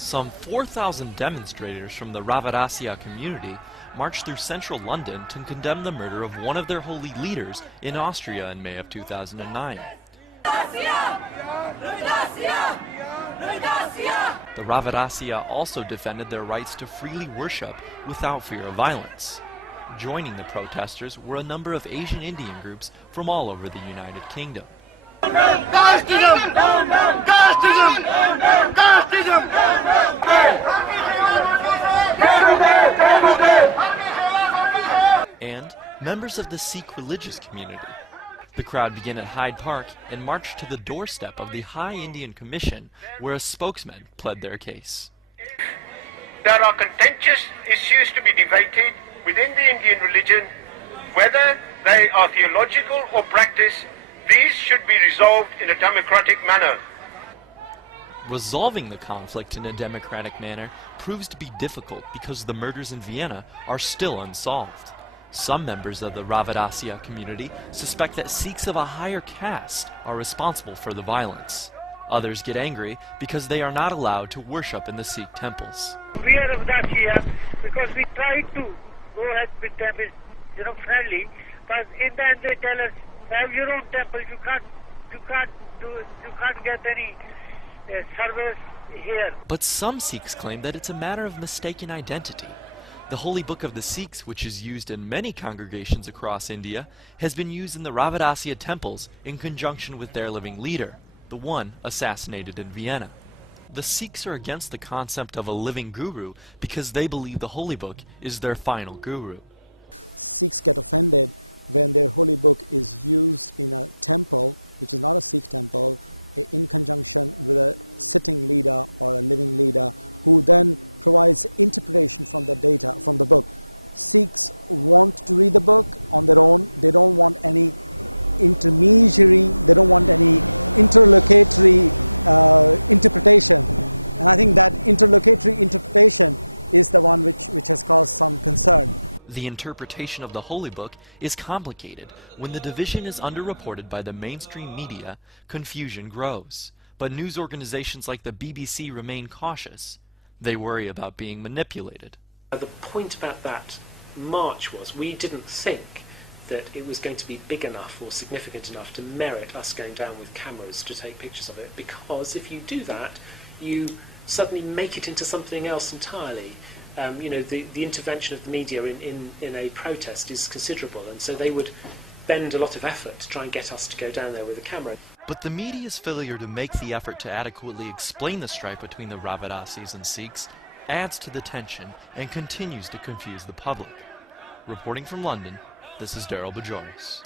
Some 4,000 demonstrators from the Ravidassia community marched through central London to condemn the murder of one of their holy leaders in Austria in May of 2009. The Ravidassia also defended their rights to freely worship without fear of violence. Joining the protesters were a number of Asian Indian groups from all over the United Kingdom. And members of the Sikh religious community. The crowd began at Hyde Park and marched to the doorstep of the High Indian Commission, where a spokesman pled their case. There are contentious issues to be debated within the Indian religion, whether they are theological or practice. These should be resolved in a democratic manner. Resolving the conflict in a democratic manner proves to be difficult because the murders in Vienna are still unsolved. Some members of the Ravidassia community suspect that Sikhs of a higher caste are responsible for the violence. Others get angry because they are not allowed to worship in the Sikh temples. We are Ravidassia because we try to go ahead with them, friendly, but in the end they tell us, have your own temple, you can't get any service here. But some Sikhs claim that it's a matter of mistaken identity. The holy book of the Sikhs, which is used in many congregations across India, has been used in the Ravidassia temples in conjunction with their living leader, the one assassinated in Vienna. The Sikhs are against the concept of a living guru because they believe the holy book is their final guru. The interpretation of the holy book is complicated. When the division is underreported by the mainstream media, confusion grows. But news organizations like the BBC remain cautious. They worry about being manipulated. The point about that march was we didn't think that it was going to be big enough or significant enough to merit us going down with cameras to take pictures of it, because if you do that, you suddenly make it into something else entirely. The intervention of the media in a protest is considerable, and so they would bend a lot of effort to try and get us to go down there with a camera. But the media's failure to make the effort to adequately explain the strife between the Ravidassis and Sikhs adds to the tension and continues to confuse the public. Reporting from London, this is Daryl Bajoris.